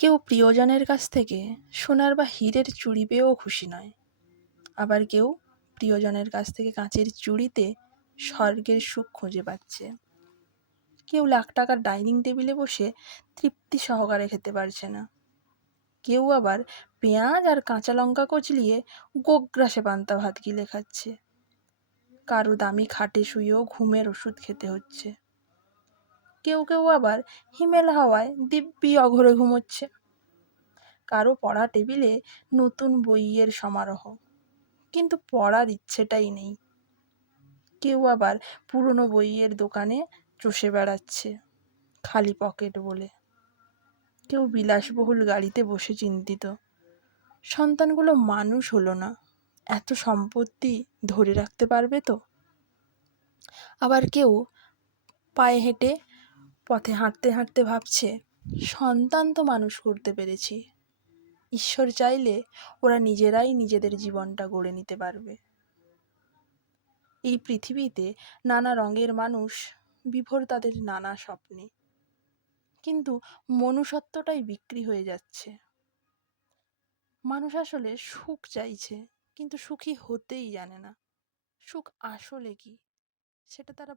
কেউ প্রিয়জনের কাছ থেকে সোনার বা হীরের চুড়ি পেয়েও খুশি নয়, আবার কেউ প্রিয়জনের কাছ থেকে কাঁচের চুড়িতে স্বর্গের সুখ খুঁজে পাচ্ছে। কেউ লাখ টাকার ডাইনিং টেবিলে বসে তৃপ্তি সহকারে খেতে পারছে না, কেউ আবার পেঁয়াজ আর কাঁচা লঙ্কা কচলিয়ে গোগ্রাসে পান্তা ভাত গিলে খাচ্ছে। কারো দামি খাটে শুয়েও ঘুমের ওষুধ খেতে হচ্ছে, কেউ কেউ আবার হিমেল হাওয়ায় দিব্যি অঘরে ঘুমোচ্ছে। কারো পড়া টেবিলে নতুন বইয়ের সমারোহ, কিন্তু পড়ার ইচ্ছেটাই নেই। কেউ আবার পুরনো বইয়ের দোকানে চষে বেড়াচ্ছে খালি পকেট বলে। কেউ বিলাসবহুল গাড়িতে বসে চিন্তিত, সন্তানগুলো মানুষ হলো না, এত সম্পত্তি ধরে রাখতে পারবে তো। আবার কেউ পায়ে হেঁটে পথে হাঁটতে হাঁটতে ভাবছে, সন্তান তো মানুষ করতে পেরেছি, ঈশ্বর চাইলে ওরা নিজেরাই নিজেদের জীবনটা গড়ে নিতে পারবে। এই পৃথিবীতে নানা রঙের মানুষ বিভোর তাদের নানা স্বপ্নে, কিন্তু মনুষ্যত্বটাই বিক্রি হয়ে যাচ্ছে। মানুষ আসলে সুখ চাইছে, কিন্তু সুখী হতেই জানে না। সুখ আসলে কি সেটা তারা